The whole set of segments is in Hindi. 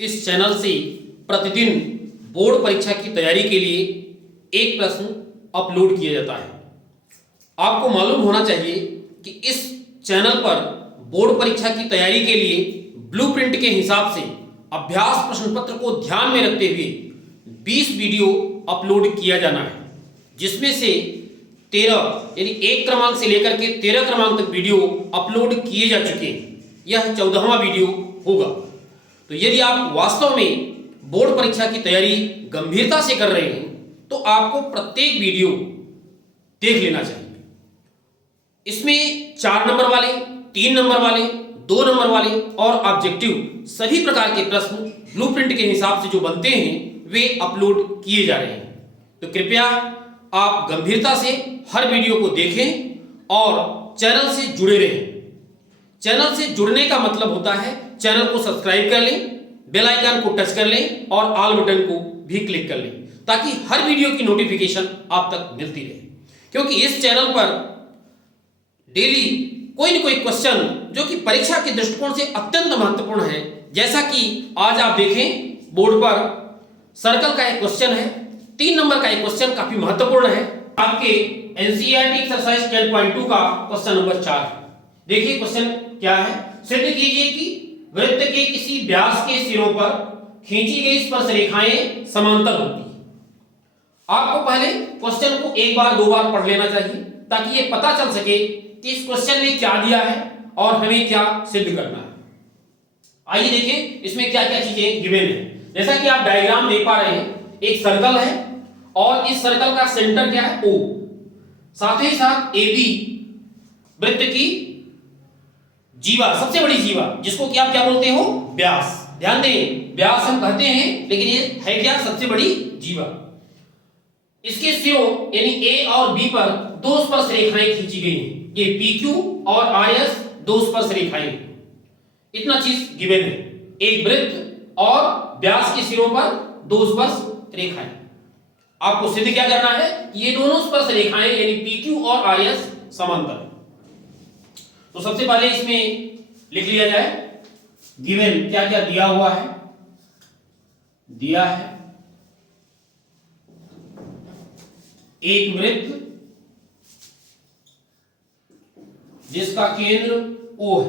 इस चैनल से प्रतिदिन बोर्ड परीक्षा की तैयारी के लिए एक प्रश्न अपलोड किया जाता है। आपको मालूम होना चाहिए कि इस चैनल पर बोर्ड परीक्षा की तैयारी के लिए ब्लूप्रिंट के हिसाब से अभ्यास प्रश्न पत्र को ध्यान में रखते हुए 20 वीडियो अपलोड किया जाना है, जिसमें से 13 यानी 1 क्रमांक से लेकर के 13 क्रमांक तक वीडियो अपलोड किए जा चुके हैं। यह 14वां वीडियो होगा। तो यदि आप वास्तव में बोर्ड परीक्षा की तैयारी गंभीरता से कर रहे हैं तो आपको प्रत्येक वीडियो देख लेना चाहिए। इसमें 4 नंबर वाले, 3 नंबर वाले, 2 नंबर वाले और ऑब्जेक्टिव सभी प्रकार के प्रश्न ब्लूप्रिंट के हिसाब से जो बनते हैं वे अपलोड किए जा रहे हैं। तो कृपया आप गंभीरता से हर वीडियो को देखें और चैनल से जुड़े रहें। चैनल से जुड़ने का मतलब होता है चैनल को सब्सक्राइब कर लें, बेल आइकन को टच कर लें और ऑल बटन को भी क्लिक कर लें, ताकि हर वीडियो की नोटिफिकेशन आप तक मिलती रहे। क्योंकि इस चैनल पर डेली कोई न कोई क्वेश्चन जो कि परीक्षा के दृष्टिकोण से अत्यंत महत्वपूर्ण है, जैसा कि आज आप देखें बोर्ड पर सर्कल का एक क्वेश्चन है, 3 नंबर का एक क्वेश्चन काफी महत्वपूर्ण है। आपके एनसीईआरटी एक्सरसाइज 10.2 का क्वेश्चन नंबर 4 है। देखिए क्वेश्चन क्या है। सिद्ध कीजिए कि वृत्त के किसी व्यास के सिरों पर खींची गई स्पर्श रेखाएं समांतर होती है। आपको पहले क्वेश्चन को एक बार 2 बार पढ़ लेना चाहिए, ताकि ये पता चल सके कि इस क्वेश्चन में क्या दिया है और हमें क्या सिद्ध करना है। आइए देखें इसमें क्या क्या चीजें गिवन है। जैसा कि आप डायग्राम देख पा रहे हैं, एक सर्कल है और इस सर्कल का सेंटर क्या है, O। साथ ही साथ AB वृत्त की जीवा, सबसे बड़ी जीवा, जिसको कि आप क्या बोलते हो, व्यास। ध्यान दें, व्यास हम कहते हैं, लेकिन ये है क्या, सबसे बड़ी जीवा। इसके सिरों यानी A और B पर 2 स्पर्श रेखाएं खींची गई हैं। ये PQ और RS 2 स्पर्श रेखाएं। इतना चीज गिवन है, एक वृत्त और व्यास के सिरों पर 2 स्पर्श रेखाएं। आपको सिद्ध क्या करना है, ये दोनों स्पर्श रेखाएं यानी PQ और RS समांतर। तो सबसे पहले इसमें लिख लिया जाए गिवन क्या क्या दिया हुआ है। दिया है एक वृत्त जिसका केंद्र O है,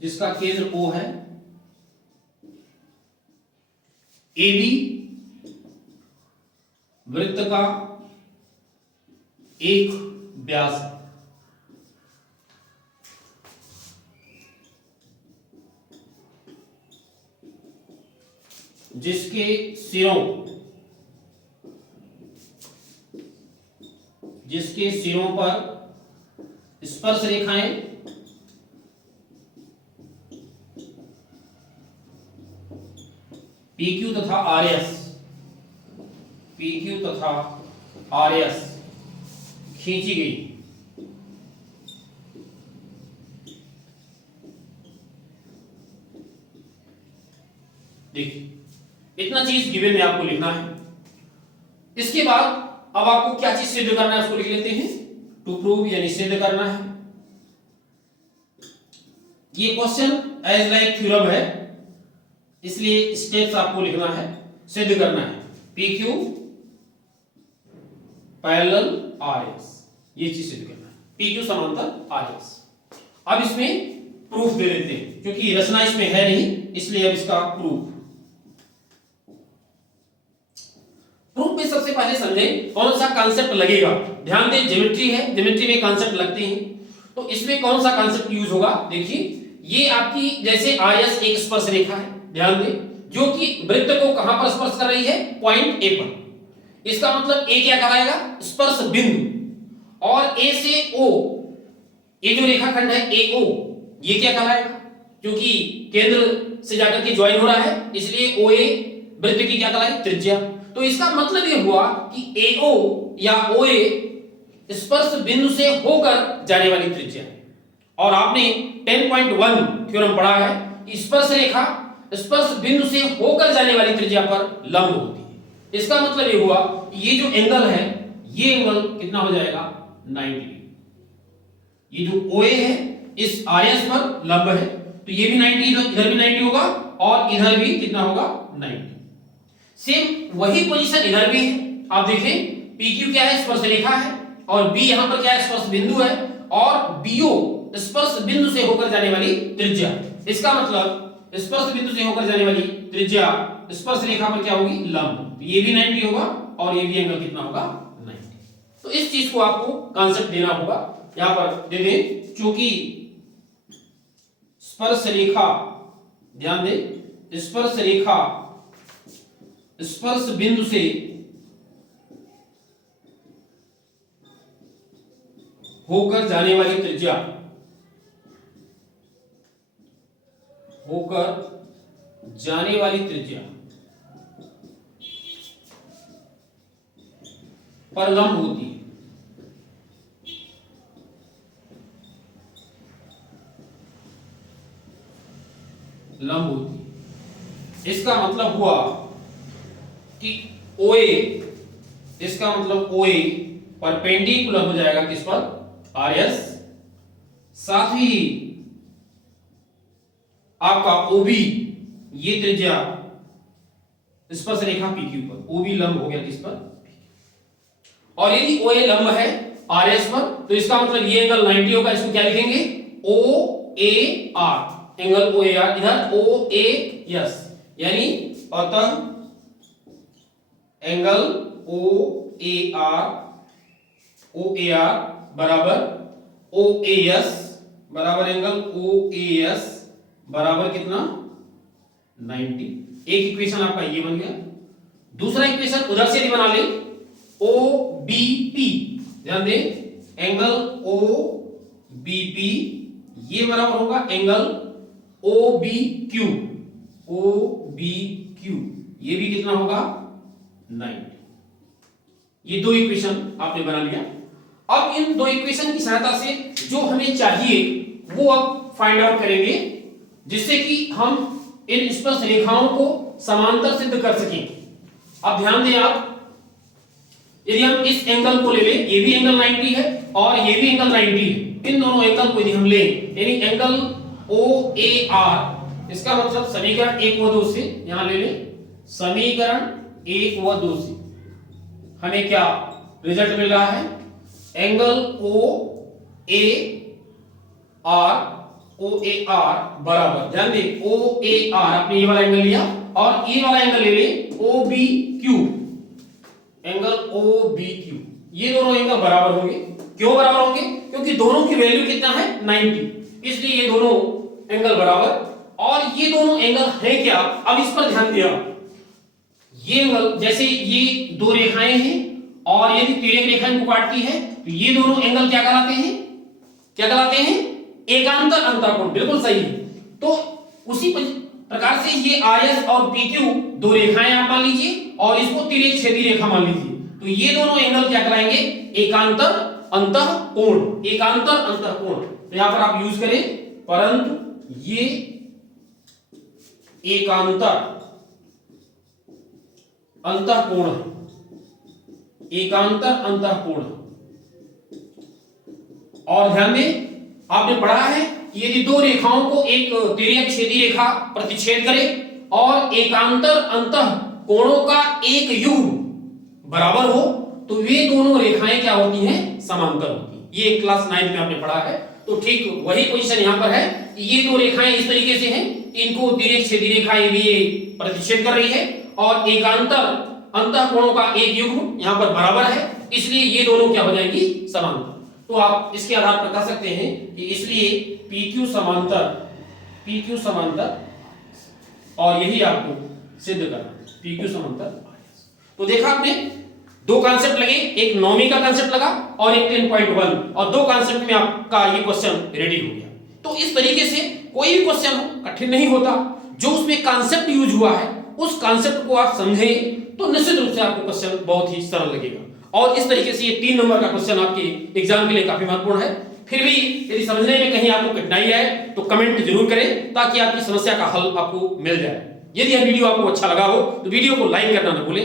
जिसका केंद्र O है। AB वृत्त का एक व्यास है। जिसके सिरों पर स्पर्श रेखाएं PQ तथा RS खींची गई। देखिए इतना चीज गिवन में आपको लिखना है। इसके बाद अब आपको क्या चीज सिद्ध करना है उसको लिख लेते हैं। टू प्रूव यानी सिद्ध करना है। ये क्वेश्चन एज लाइक थ्योरम है, इसलिए स्टेप्स आपको लिखना है, सिद्ध करना है। PQ पैरेलल RS, ये चीज सिद्ध करना है। PQ समांतर RS। अब इसमें प्रूफ दे देते हैं, क्योंकि रचना इसमें है नहीं, इसलिए अब इसका प्रूफ में सबसे पहले समझें कौन सा कॉन्सेप्ट लगेगा। ध्यान दें, ज्योमेट्री है, ज्योमेट्री में कॉन्सेप्ट लगते हैं, तो इसमें कौन सा कॉन्सेप्ट यूज होगा। देखिए ये आपकी जैसे RS एक स्पर्श रेखा है, ध्यान दें, जो कि वृत्त को कहां पर स्पर्श कर रही है, पॉइंट A पर। इसका मतलब A क्या कहलाएगा, स्पर्श बिंदु। और A से O, ये जो रेखाखंड है AO, ये क्या कहलाएगा, क्योंकि केंद्र से जाकर के ज्वाइन हो रहा है, इसलिए OA वृत्त की क्या कहलाएगी, त्रिज्या। तो इसका मतलब ये हुआ कि AO या OA स्पर्श बिंदु से होकर जाने वाली त्रिज्या है। और आपने 10.1 थ्योरम पढ़ा है कि स्पर्श रेखा स्पर्श बिंदु से होकर जाने वाली त्रिज्या पर लंब होती है। इसका मतलब ये हुआ कि ये जो एंगल है, ये एंगल कितना हो जाएगा, 90 डिग्री। ये जो OA है इस RS पर लंब है, तो ये भी 90, इधर भी 90 होगा और इधर भी कितना होगा 90। सेम वही पोजीशन इधर भी है। आप देखें PQ क्या है, स्पर्श रेखा है, और B यहां पर क्या है, स्पर्श बिंदु है, और BO स्पर्श बिंदु से होकर जाने वाली त्रिज्या। इसका मतलब स्पर्श बिंदु से होकर जाने वाली त्रिज्या स्पर्श रेखा पर क्या होगी, लंब। तो ये भी 90 होगा और ये भी एंगल कितना होगा, 90। तो इस चीज को आपको कांसेप्ट देना होगा, यहां पर दे दें, चूंकि स्पर्श रेखा, ध्यान दें, स्पर्श रेखा स्पर्श बिंदु से होकर जाने वाली त्रिज्या, होकर जाने वाली त्रिज्या पर लंब होती है। लंब होती है। इसका मतलब हुआ कि OA, इसका मतलब OA परपेंडिकुलर हो जाएगा किस पर, RS, साथ ही आपका OB, ये त्रिज्या स्पर्श रेखा PQ पर, OB लंब हो गया किस पर, और यदि OA लंब है RS पर, तो इसका मतलब ये एंगल 90 होगा। इसको क्या लिखेंगे, OAR, एंगल OAR, इधर OAS, यानी अतः एंगल OAR बराबर OAS बराबर एंगल OAS बराबर कितना, 90। एक इक्वेशन आपका ये बन गया। दूसरा इक्वेशन उधर से भी बना ले, OBP, ध्यान दें, एंगल OBP ये बराबर होगा एंगल OBQ, ये भी कितना होगा, 90। ये दो इक्वेशन आपने बना लिया। अब इन दो इक्वेशन की सहायता से जो हमें चाहिए वो अब फाइंड आउट करेंगे, जिससे कि हम इन स्पर्श रेखाओं को समांतर सिद्ध कर सकें। अब ध्यान दें आप, यदि हम इस एंगल को ले लें, ये भी एंगल 90 है और ये भी एंगल 90 है, इन दोनों एंगल को यदि हम लें, यानी एंगल OAR, इसका मतलब समीकरण 1 व 2 से यहां ले लें, समीकरण 1 व 2 से हमें क्या रिजल्ट मिल रहा है, एंगल OAR बराबर, ध्यान दें, OAR आपने ये वाला एंगल लिया और ये वाला एंगल ले ले OBQ, एंगल OBQ, ये दोनों एंगल बराबर होंगे। क्यों बराबर होंगे, क्योंकि दोनों की वैल्यू कितना है, 90, इसलिए ये दोनों एंगल बराबर। और ये दोनों एंगल है क्या, अब इस पर ध्यान दिया, ये एंगल जैसे ये दो रेखाएं हैं और यदि तिर्यक रेखा इनको काटती है, तो ये दोनों एंगल क्या कहलाते हैं, क्या कहलाते हैं, एकांतर अंतःकोण, बिल्कुल सही है। तो उसी प्रकार से ये RS और PQ दो रेखाएं आप मान लीजिए और इसको तिर्यक छेदी रेखा मान लीजिए, तो ये दोनों एंगल क्या कहलाएंगे, एकांतर अंतःकोण, एकांतर अंतःकोण। तो यहां पर आप यूज करें, परंतु ये एकांतर अंतःकोण, एकांतर अंतःकोण। और ध्यान दें, आपने पढ़ा है कि यदि दो रेखाओं को एक तिर्यक छेदी रेखा प्रतिच्छेद करे और एकांतर अंतःकोणों का एक युग्म बराबर हो, तो वे दोनों रेखाएं क्या होती हैं, समांतर होती हैं। ये क्लास 9 में आपने पढ़ा है। तो ठीक वही पोजीशन यहां पर है कि ये दो रेखाएं इस तरीके से हैं, इनको तिर्यक छेदी रेखा ये प्रतिच्छेद कर रही है और एकांतर अंतःकोणों का एक युग्म यहां पर बराबर है, इसलिए ये दोनों क्या हो जाएंगी, समांतर। तो आप इसके आधार पर कह सकते हैं कि इसलिए PQ समांतर और यही आपको सिद्ध करना, PQ समांतर। तो देखा आपने, दो कॉन्सेप्ट लगे, एक नौवीं का कॉन्सेप्ट लगा और एक 10.1, और दो कॉन्सेप्ट में आपका ये क्वेश्चन रेडी हो गया। तो इस तरीके से कोई भी क्वेश्चन हो कठिन नहीं होता, जो उसमें कॉन्सेप्ट यूज हुआ है उस कॉन्सेप्ट को आप समझें तो निश्चित रूप से आपको क्वेश्चन बहुत ही सरल लगेगा। और इस तरीके से ये 3 नंबर का क्वेश्चन आपके एग्जाम के लिए काफी महत्वपूर्ण है। फिर भी यदि समझने में कहीं आपको कठिनाई है तो कमेंट जरूर करें, ताकि आपकी समस्या का हल आपको मिल जाए। यदि यह वीडियो आपको अच्छा लगा हो तो वीडियो को लाइक करना न भूलें।